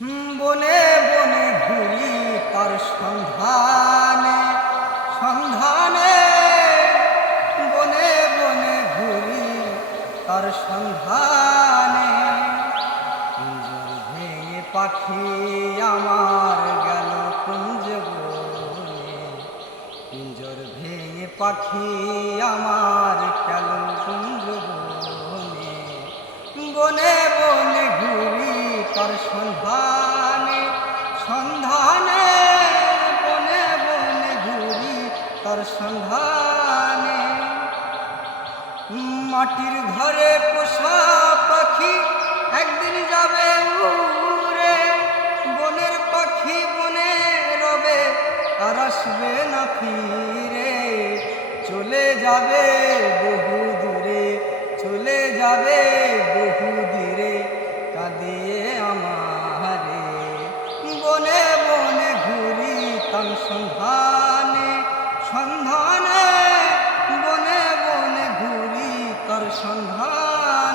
বনে বনে ঘুরি তার সন্ধানে সন্ধানে, বনে বনে ঘুরি তার সন্ধানে। পিঞ্জর ভেঙে পাখি আমার গেল কুঞ্জ বনে, পিঞ্জর ভেঙে পাখি আমার গেল কুঞ্জ বনে। বনে বনে ঘুরি তার সন্ধানে সন্ধানে, বনে বনে ঘুরি তার সন্ধানে। মাটির ঘরে পোষা পাখি একদিন যাবে উড়ে, বনের পাখি বনে রবে আর আসবে না ফিরে। চলে যাবে বহু দূরে, চলে যাবে বহু দূরে, কাঁদিয়ে আমারে। বনে বনে ঘুরি তার সন্ধানে।